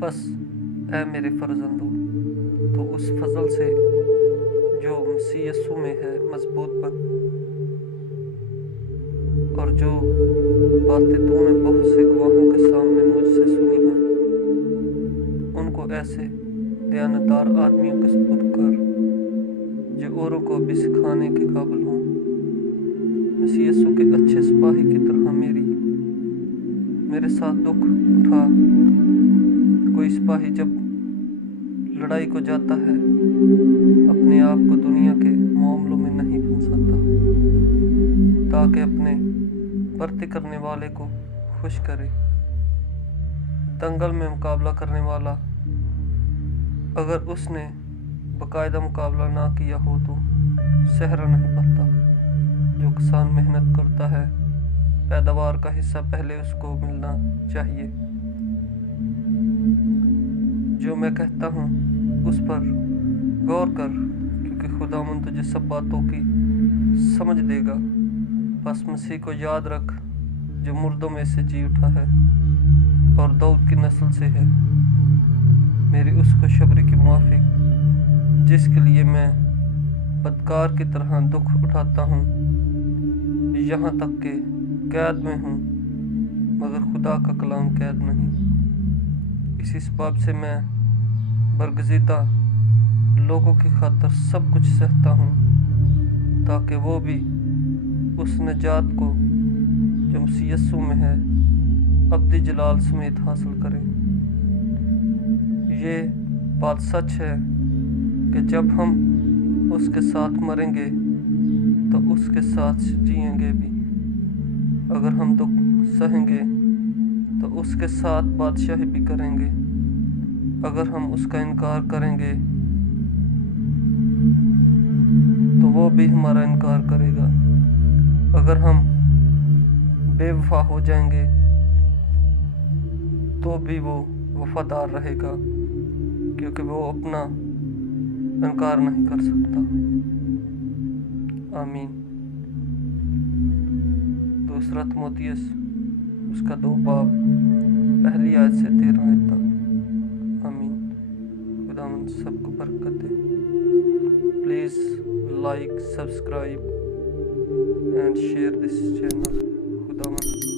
بس اے میرے فرزندو، تو اس فضل سے جو مسیح یسوع میں ہے مضبوط بن، اور جو باتیں تو نے بہت سے گواہوں کے سامنے مجھ سے سنی ہیں، ان کو ایسے دیانتدار آدمیوں کے سپرد کر جو اوروں کو بھی سکھانے کے قابل ہوں۔ مسیح یسوع کے اچھے سپاہی کی طرح میرے ساتھ دکھ اٹھا۔ کوئی سپاہی جب لڑائی کو جاتا ہے اپنے آپ کو دنیا کے معاملوں میں نہیں پھنساتا تاکہ اپنے بھرتی کرنے والے کو خوش کرے۔ دنگل میں مقابلہ کرنے والا اگر اس نے باقاعدہ مقابلہ نہ کیا ہو تو صحرا نہیں پاتا۔ جو کسان محنت کرتا ہے پیداوار کا حصہ پہلے اس کو ملنا چاہیے۔ جو میں کہتا ہوں اس پر غور کر، کیونکہ خداوند تجھے سب باتوں کی سمجھ دے گا۔ بس مسیح کو یاد رکھ جو مردوں میں سے جی اٹھا ہے اور داؤد کی نسل سے ہے، میری اس خوشخبری کے موافق جس کے لیے میں بدکار کی طرح دکھ اٹھاتا ہوں، یہاں تک کہ قید میں ہوں، مگر خدا کا کلام قید نہیں۔ اسی سبب سے میں برگزیدہ لوگوں کی خاطر سب کچھ سہتا ہوں، تاکہ وہ بھی اس نجات کو جو مسیح یسوع میں ہے ابدی جلال سمیت حاصل کریں۔ یہ بات سچ ہے کہ جب ہم اس کے ساتھ مریں گے تو اس کے ساتھ جئیں گے بھی۔ اگر ہم دکھ سہیں گے تو اس کے ساتھ بادشاہی بھی کریں گے۔ اگر ہم اس کا انکار کریں گے تو وہ بھی ہمارا انکار کرے گا۔ اگر ہم بے وفا ہو جائیں گے تو بھی وہ وفادار رہے گا، کیونکہ وہ اپنا انکار نہیں کر سکتا۔ آمین۔ دوسرا تموتھیوس اس کا 2 باب پہلی آیت سے 13 آیت تک۔ آمین۔ خداوند سب کو برکت دے۔ Please like, subscribe and share this channel. خداوند